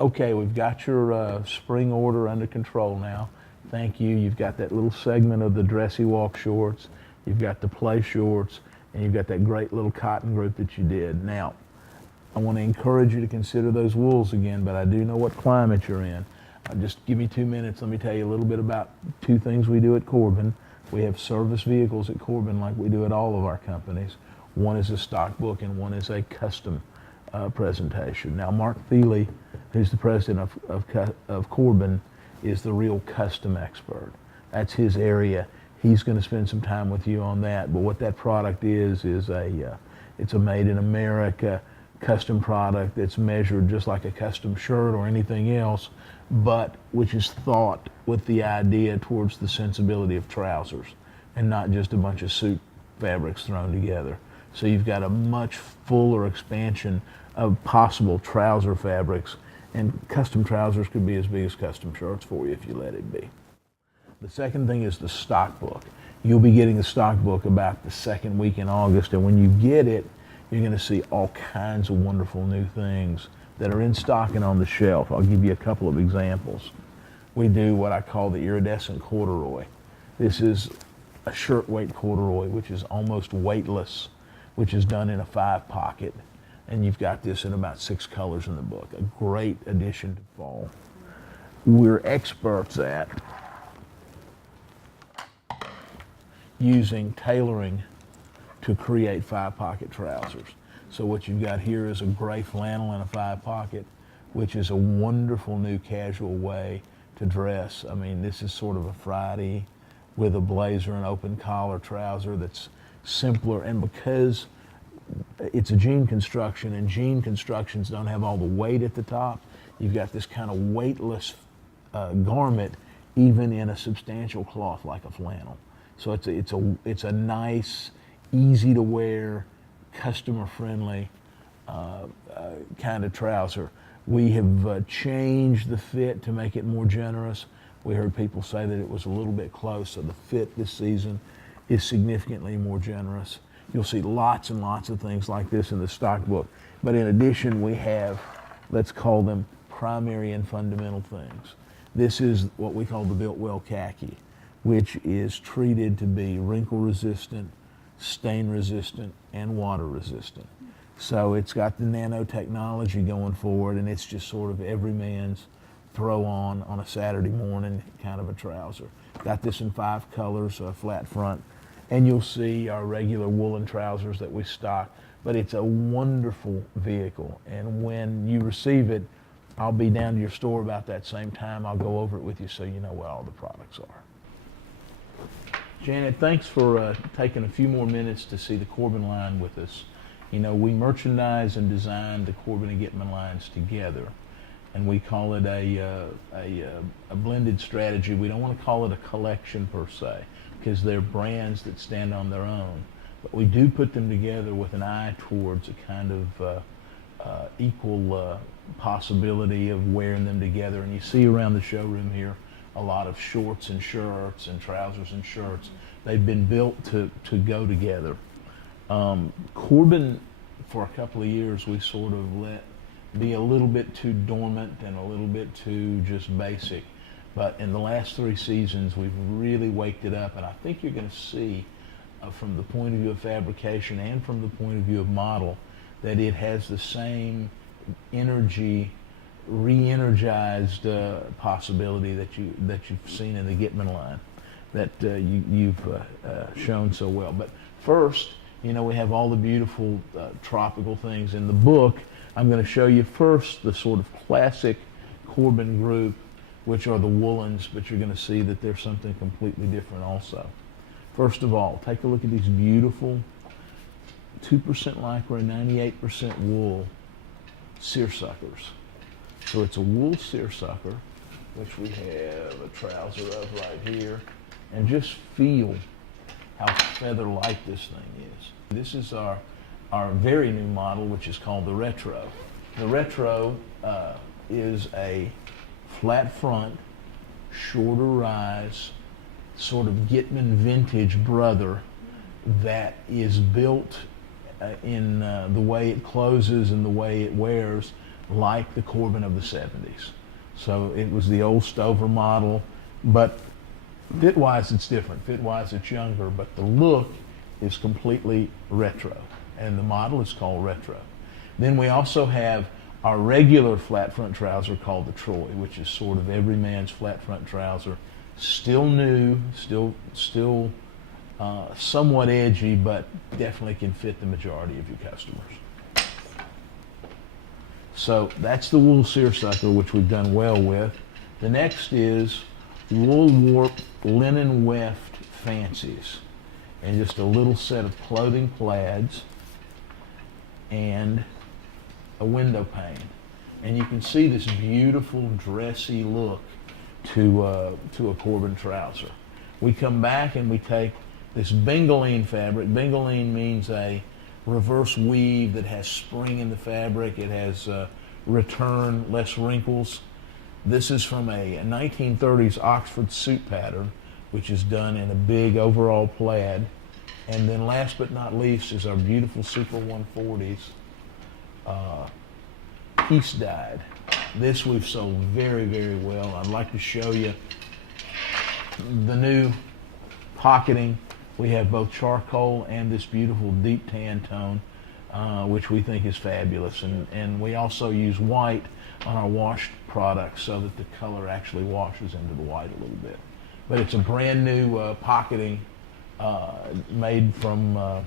Okay, we've got your spring order under control now. Thank you. You've got that little segment of the dressy walk shorts. You've got the play shorts, and you've got that great little cotton group that you did. Now, I want to encourage you to consider those wools again, but I do know what climate you're in. Just give me 2 minutes. Let me tell you a little bit about two things we do at Corbin. We have service vehicles at Corbin like we do at all of our companies. One is a stock book and one is a custom presentation. Now, Mark Thiele, who's the president of Corbin, is the real custom expert. That's his area. He's going to spend some time with you on that. But what that product is it's a made in America custom product that's measured just like a custom shirt or anything else, but which is thought with the idea towards the sensibility of trousers and not just a bunch of suit fabrics thrown together. So you've got a much fuller expansion of possible trouser fabrics, and custom trousers could be as big as custom shirts for you if you let it be. The second thing is the stock book. You'll be getting the stock book about the second week in August, and when you get it, you're going to see all kinds of wonderful new things that are in stock and on the shelf. I'll give you a couple of examples. We do what I call the iridescent corduroy. This is a shirt weight corduroy, which is almost weightless, which is done in a 5-pocket. And you've got this in about 6 colors in the book. A great addition to fall. We're experts at using tailoring to create 5-pocket trousers. So what you've got here is a gray flannel in a 5-pocket, which is a wonderful new casual way to dress. I mean, this is sort of a Friday with a blazer and open collar trouser that's simpler, and because it's a jean construction and jean constructions don't have all the weight at the top, you've got this kind of weightless garment even in a substantial cloth like a flannel. So it's a nice, easy to wear, customer friendly kind of trouser. We have changed the fit to make it more generous. We heard people say that it was a little bit close, so the fit this season is significantly more generous. You'll see lots and lots of things like this in the stock book. But in addition, we have, let's call them primary and fundamental things. This is what we call the Built Well khaki, which is treated to be wrinkle resistant, stain resistant, and water resistant. So it's got the nanotechnology going forward, and it's just sort of every man's throw on a Saturday morning kind of a trouser. Got this in 5 colors, flat front, and you'll see our regular woolen trousers that we stock, but it's a wonderful vehicle. And when you receive it, I'll be down to your store about that same time. I'll go over it with you so you know what all the products are. Janet, thanks for taking a few more minutes to see the Corbin line with us. You know, we merchandise and design the Corbin and Gitman lines together, and we call it a blended strategy. We don't want to call it a collection per se, because they're brands that stand on their own. But we do put them together with an eye towards a kind of equal possibility of wearing them together. And you see around the showroom here a lot of shorts and shirts and trousers and shirts. They've been built to go together. Corbin, for a couple of years, we sort of let be a little bit too dormant and a little bit too just basic. But in the last 3 seasons, we've really waked it up, and I think you're going to see, from the point of view of fabrication and from the point of view of model, that it has the same energy, re-energized possibility that you've seen in the Gitman line, that you've shown so well. But first, you know, we have all the beautiful tropical things in the book. I'm going to show you first the sort of classic Corbin group, which are the woolens, but you're going to see that there's something completely different also. First of all, take a look at these beautiful 2% lycra, 98% wool seersuckers. So it's a wool seersucker, which we have a trouser of right here, and just feel how feather light this thing is. This is our very new model, which is called the Retro. The Retro is a flat front, shorter rise, sort of Gitman vintage brother that is built in the way it closes and the way it wears like the Corbin of the 70s. So it was the old Stover model, but fit-wise it's different. Fit-wise it's younger, but the look is completely retro, and the model is called Retro. Then we also have our regular flat front trouser called the Troy, which is sort of every man's flat front trouser. Still new, still somewhat edgy, but definitely can fit the majority of your customers. So that's the wool seersucker, which we've done well with. The next is wool warp linen weft fancies, and just a little set of clothing plaids and a window pane. And you can see this beautiful dressy look to a Corbin trouser. We come back and we take this bengaline fabric. Bengaline means a reverse weave that has spring in the fabric. It has return, less wrinkles. This is from a 1930s Oxford suit pattern, which is done in a big overall plaid. And then last but not least is our beautiful Super 140s piece dyed. This we've sold very, very well. I'd like to show you the new pocketing. We have both charcoal and this beautiful deep tan tone, which we think is fabulous. And we also use white on our washed products so that the color actually washes into the white a little bit. But it's a brand new pocketing made from a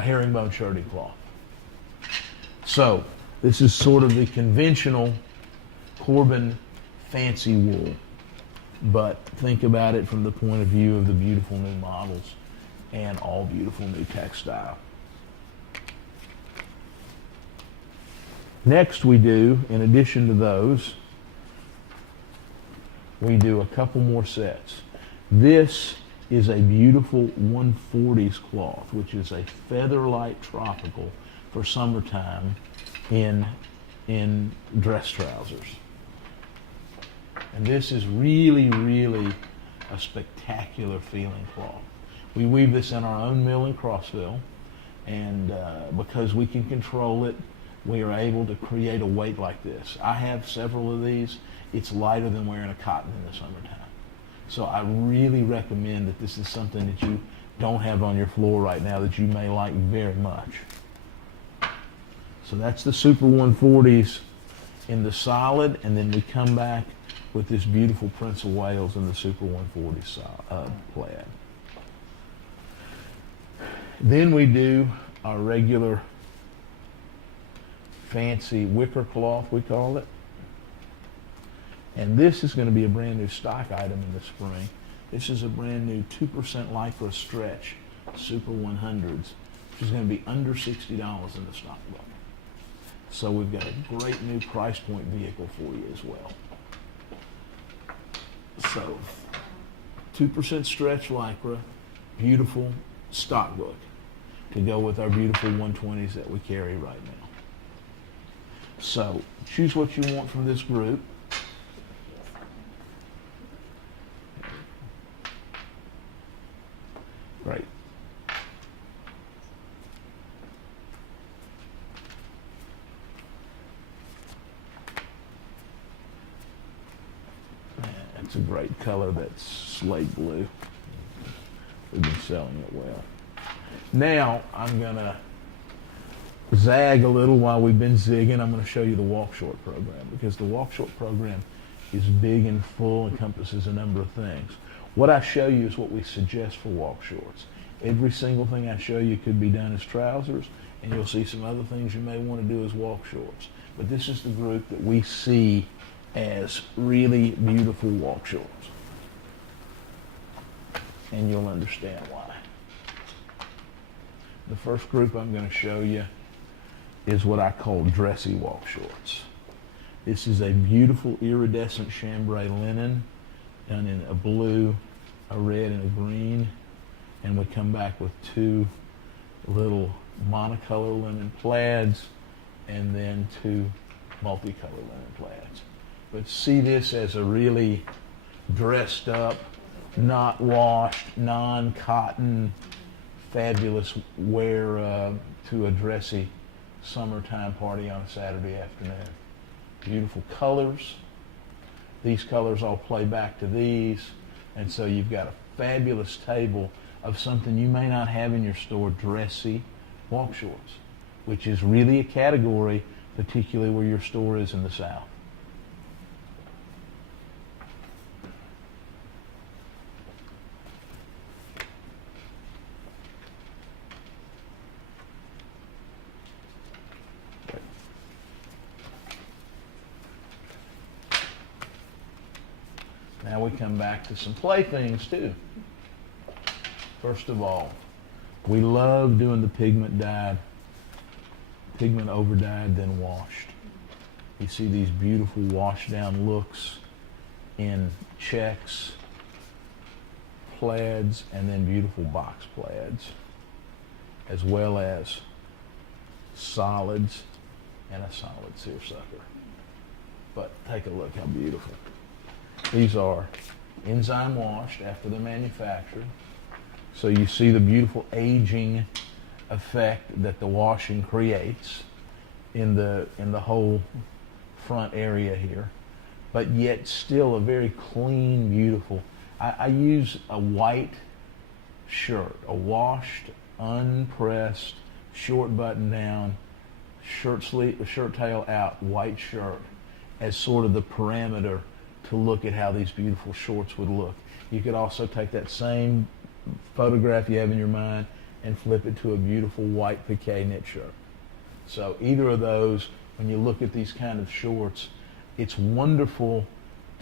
herringbone shirting cloth. So this is sort of the conventional Corbin fancy wool, but think about it from the point of view of the beautiful new models and all beautiful new textile. Next we do, in addition to those, we do a couple more sets. This is a beautiful 140s cloth, which is a feather-light tropical for summertime in dress trousers. And this is really, really a spectacular feeling cloth. We weave this in our own mill in Crossville, and because we can control it, we are able to create a weight like this. I have several of these. It's lighter than wearing a cotton in the summertime. So I really recommend that this is something that you don't have on your floor right now that you may like very much. So that's the Super 140s in the solid, and then we come back with this beautiful Prince of Wales in the Super 140 plaid. Then we do our regular fancy wicker cloth, we call it. And this is going to be a brand new stock item in the spring. This is a brand new 2% Lycra stretch Super 100s, which is going to be under $60 in the stock bucket. So we've got a great new price point vehicle for you as well. So 2% stretch Lycra, beautiful stock book to go with our beautiful 120s that we carry right now. So choose what you want from this group. Great. That's a great color, that's slate blue. We've been selling it well. Now I'm going to zag a little while we've been zigging. I'm going to show you the walk short program, because the walk short program is big and full, encompasses a number of things. What I show you is what we suggest for walk shorts. Every single thing I show you could be done as trousers, and you'll see some other things you may want to do as walk shorts. But this is the group that we see as really beautiful walk shorts. And you'll understand why. The first group I'm going to show you is what I call dressy walk shorts. This is a beautiful iridescent chambray linen done in a blue, a red, and a green. And we come back with two little monocolor linen plaids and then two multicolor linen plaids. But see this as a really dressed up, not washed, non-cotton, fabulous wear to a dressy summertime party on a Saturday afternoon. Beautiful colors. These colors all play back to these, and so you've got a fabulous table of something you may not have in your store, dressy walk shorts, which is really a category, particularly where your store is in the South. Now we come back to some playthings too. First of all, we love doing the pigment over dyed, then washed. You see these beautiful wash down looks in checks, plaids, and then beautiful box plaids, as well as solids and a solid seersucker. But take a look how beautiful. These are enzyme washed after they're manufactured. So you see the beautiful aging effect that the washing creates in the whole front area here, but yet still a very clean, beautiful. I use a white shirt, a washed, unpressed, short button down, shirt tail out, white shirt as sort of the parameter to look at how these beautiful shorts would look. You could also take that same photograph you have in your mind and flip it to a beautiful white piqué knit shirt. So either of those, when you look at these kind of shorts, it's wonderful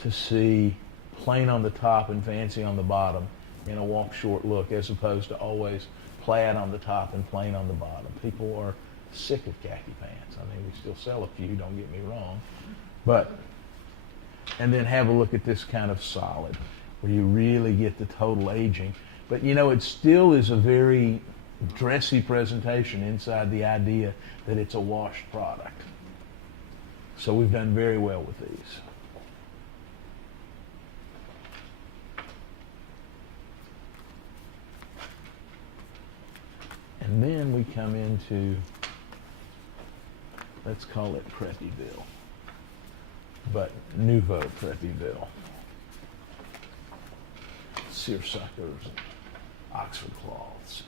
to see plain on the top and fancy on the bottom in a walk short look, as opposed to always plaid on the top and plain on the bottom. People are sick of khaki pants. I mean, we still sell a few, don't get me wrong. And then have a look at this kind of solid, where you really get the total aging. But you know, it still is a very dressy presentation inside the idea that it's a washed product. So we've done very well with these. And then we come into, let's call it Preppyville, but Nouveau Preppyville. Seersuckers, Oxford cloths.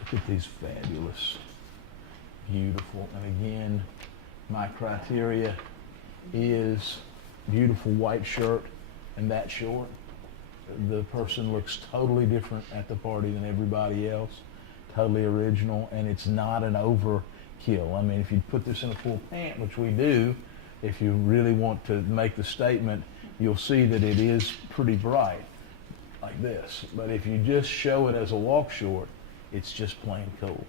Look at these fabulous, beautiful, and again, my criteria is beautiful white shirt and that short. The person looks totally different at the party than everybody else, totally original, and it's not an overkill. I mean, if you put this in a full pant, which we do, if you really want to make the statement, you'll see that it is pretty bright, like this. But if you just show it as a walk short, it's just plain cool.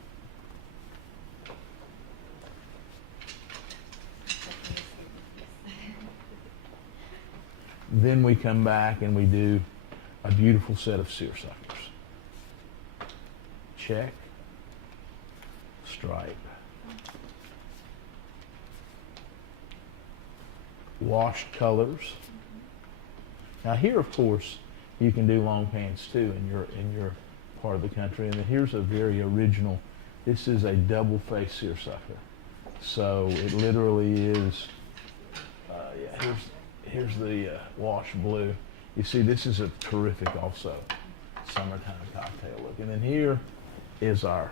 Then we come back and we do a beautiful set of seersuckers. Check, stripe, washed colors. Now here, of course, you can do long pants too in your part of the country. And then here's a very original. This is a double face seersucker. So it literally is. Here's the wash blue. You see, this is a terrific also summertime cocktail look. And then here's our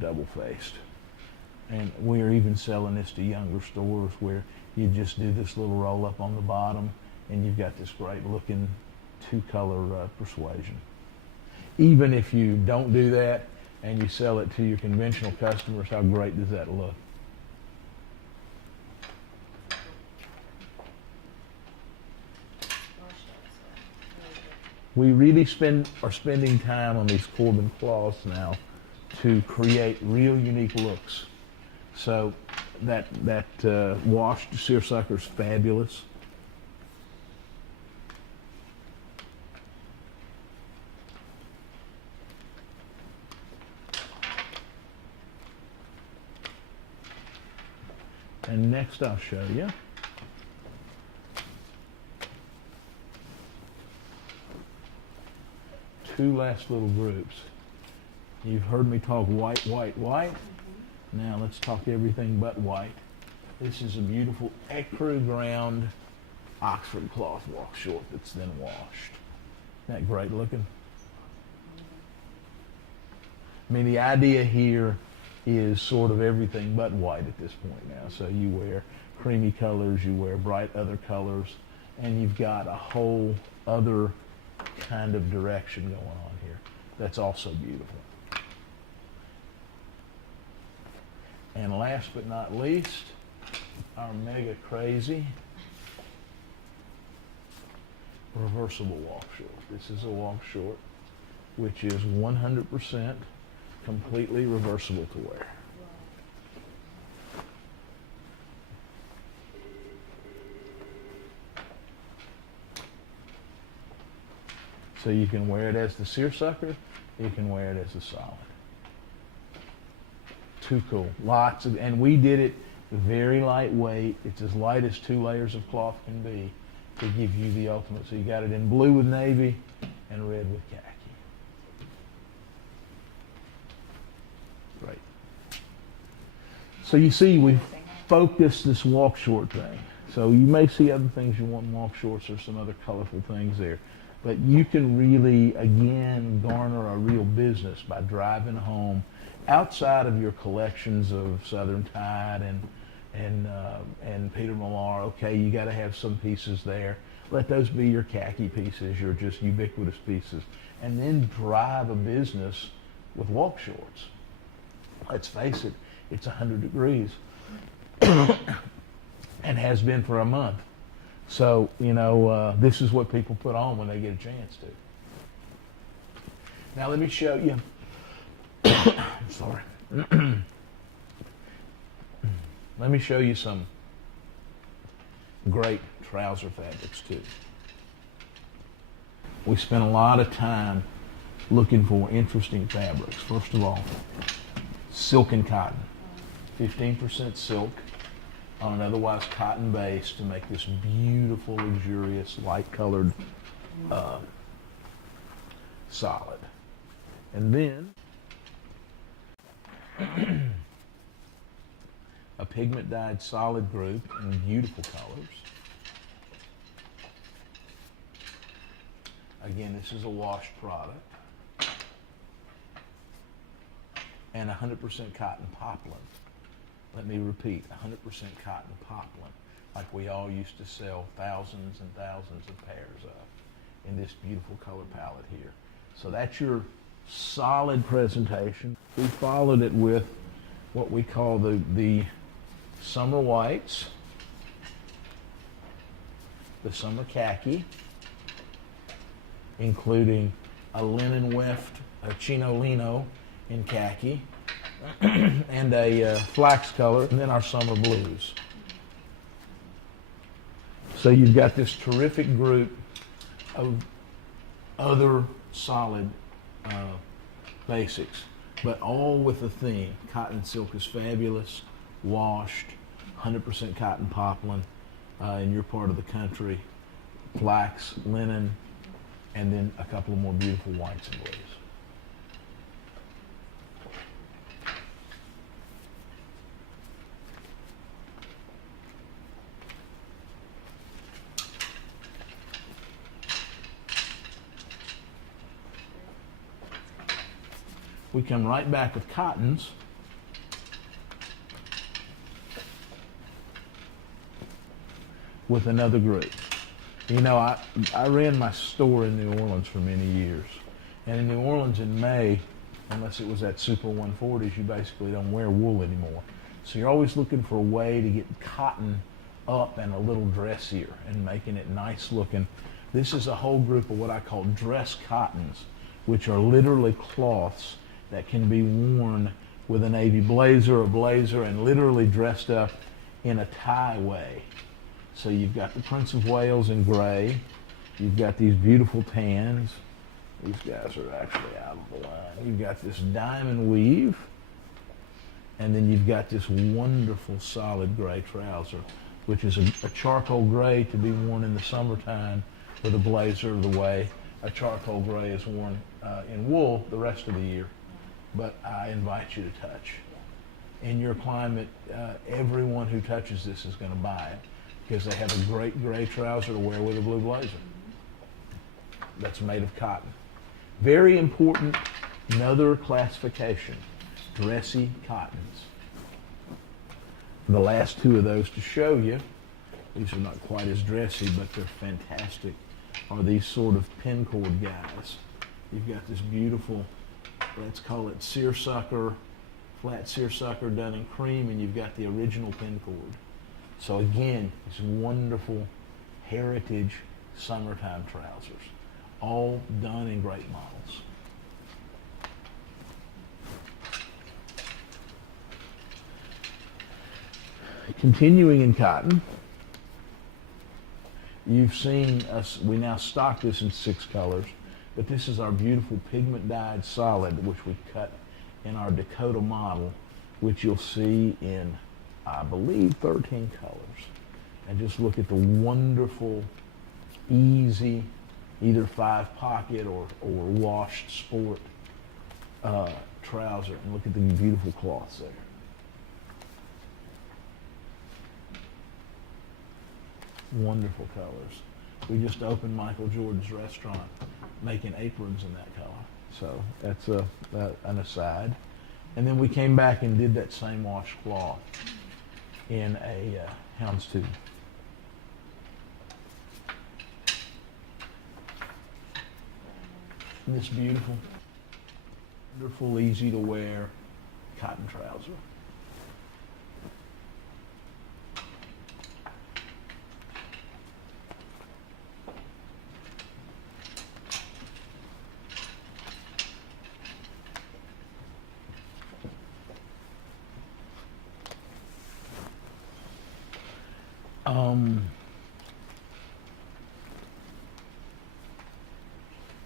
double faced. And we're even selling this to younger stores where you just do this little roll up on the bottom and you've got this great looking two color persuasion. Even if you don't do that and you sell it to your conventional customers, how great does that look? We really are spending time on these Corbin cloths now to create real unique looks. So that washed seersucker is fabulous. And next I'll show you two last little groups. You've heard me talk white, white, white. Now let's talk everything but white. This is a beautiful ecru ground Oxford cloth walk short that's then washed. Isn't that great looking? I mean, the idea here is sort of everything but white at this point now. So you wear creamy colors, you wear bright other colors, and you've got a whole other kind of direction going on here that's also beautiful. And last but not least, our mega crazy reversible walk short. This is a walk short which is 100% completely reversible to wear. So you can wear it as the seersucker, you can wear it as a solid. Too cool. Lots of, and we did it very lightweight. It's as light as 2 layers of cloth can be to give you the ultimate. So you got it in blue with navy and red with khaki. Great. So you see, we focused this walk short thing. So you may see other things you want in walk shorts or some other colorful things there. But you can really, again, garner a real business by driving home outside of your collections of Southern Tide and Peter Millar. Okay, you got to have some pieces there. Let those be your khaki pieces, your just ubiquitous pieces. And then drive a business with walk shorts. Let's face it, it's 100 degrees and has been for a month. So, you know, this is what people put on when they get a chance to. Now let me show you. Sorry. Let me show you some great trouser fabrics too. We spent a lot of time looking for interesting fabrics. First of all, silk and cotton. 15% silk on an otherwise cotton base to make this beautiful, luxurious, light-colored solid. And then a pigment-dyed solid group in beautiful colors. Again, this is a washed product. And 100% cotton poplin. Let me repeat, 100% cotton poplin, like we all used to sell thousands and thousands of pairs of in this beautiful color palette here. So that's your solid presentation. We followed it with what we call the summer whites, the summer khaki, including a linen weft, a chino lino in khaki, and a flax color, and then our summer blues. So you've got this terrific group of other solid basics, but all with a theme. Cotton silk is fabulous, washed, 100% cotton poplin in your part of the country, flax, linen, and then a couple of more beautiful whites and blues. We come right back with cottons. With another group. You know, I ran my store in New Orleans for many years. And in New Orleans in May, unless it was at Super 140s, you basically don't wear wool anymore. So you're always looking for a way to get cotton up and a little dressier and making it nice looking. This is a whole group of what I call dress cottons, which are literally cloths that can be worn with a navy blazer or blazer and literally dressed up in a tie way. So you've got the Prince of Wales in gray. You've got these beautiful tans. These guys are actually out of the line. You've got this diamond weave. And then you've got this wonderful solid gray trouser, which is a charcoal gray to be worn in the summertime with a blazer the way a charcoal gray is worn in wool the rest of the year. but I invite you to touch. In your climate, everyone who touches this is going to buy it because they have a great gray trouser to wear with a blue blazer that's made of cotton. Very important, another classification, dressy cottons. The last two of those to show you, these are not quite as dressy, but they're fantastic, are these sort of pincord guys. You've got this beautiful, let's call it seersucker, flat seersucker done in cream, and you've got the original pincord. So again, these wonderful heritage summertime trousers, all done in great models. Continuing in cotton, you've seen us, we now stock this in 6 colors, but this is our beautiful pigment dyed solid, which we cut in our Dakota model, which you'll see in, I believe, 13 colors. And just look at the wonderful, easy, either 5-pocket or washed sport trouser. And look at the beautiful cloths there. Wonderful colors. We just opened Michael Jordan's restaurant making aprons in that color. So that's an aside. And then we came back and did that same washcloth in a houndstooth. And this beautiful, wonderful, easy to wear cotton trouser.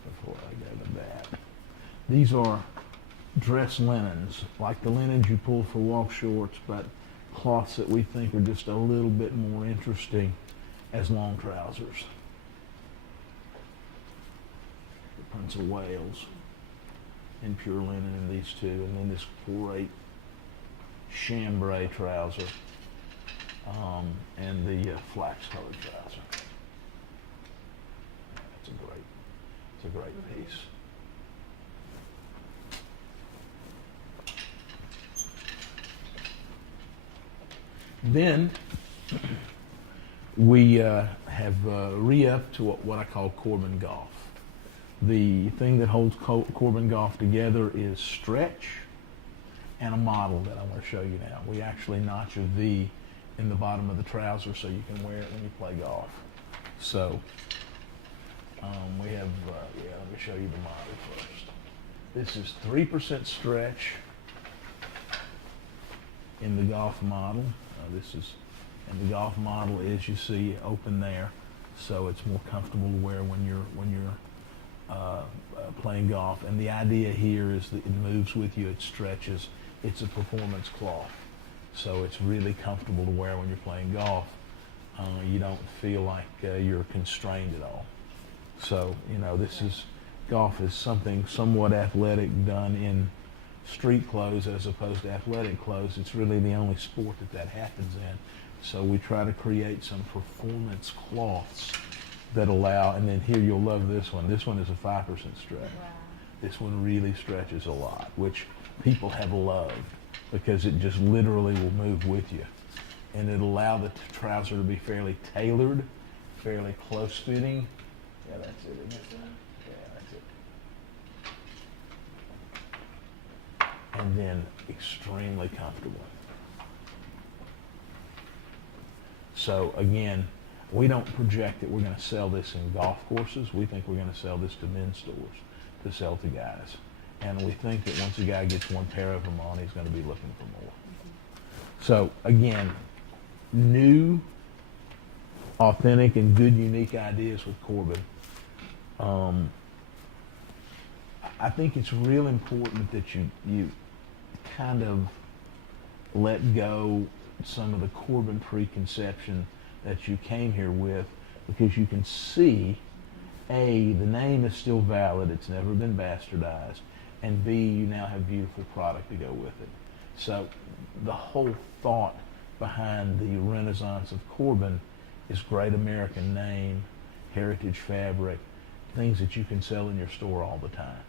Before I go to that, these are dress linens, like the linens you pull for walk shorts, but cloths that we think are just a little bit more interesting as long trousers. The Prince of Wales in pure linen in these two, and then this great chambray trouser. And the flax-colored trouser. It's a great piece. Then we have re-upped to what I call Corbin golf. The thing that holds Corbin golf together is stretch and a model that I want to show you now. We actually notch a V in the bottom of the trouser so you can wear it when you play golf. So we have, let me show you the model first. This is 3% stretch in the golf model. And the golf model is, you see, open there, so it's more comfortable to wear when you're playing golf. And the idea here is that it moves with you, it stretches. It's a performance cloth. So it's really comfortable to wear when you're playing golf. You don't feel like you're constrained at all. So, golf is something somewhat athletic done in street clothes as opposed to athletic clothes. It's really the only sport that happens in. So we try to create some performance cloths that allow, and then here you'll love this one. This one is a 5% stretch. Wow. This one really stretches a lot, which people have loved, because it just literally will move with you. And it'll allow the trouser to be fairly tailored, fairly close fitting. Yeah, that's it, isn't it? Yeah, that's it. And then extremely comfortable. So again, we don't project that we're going to sell this in golf courses. We think we're going to sell this to men's stores, to sell to guys. And we think that once a guy gets one pair of them on, he's going to be looking for more. So again, new, authentic, and good, unique ideas with Corbin. I think it's real important that you kind of let go some of the Corbin preconception that you came here with, because you can see A, the name is still valid, it's never been bastardized, and B, you now have beautiful product to go with it. So the whole thought behind the renaissance of Corbin is great American name, heritage fabric, things that you can sell in your store all the time.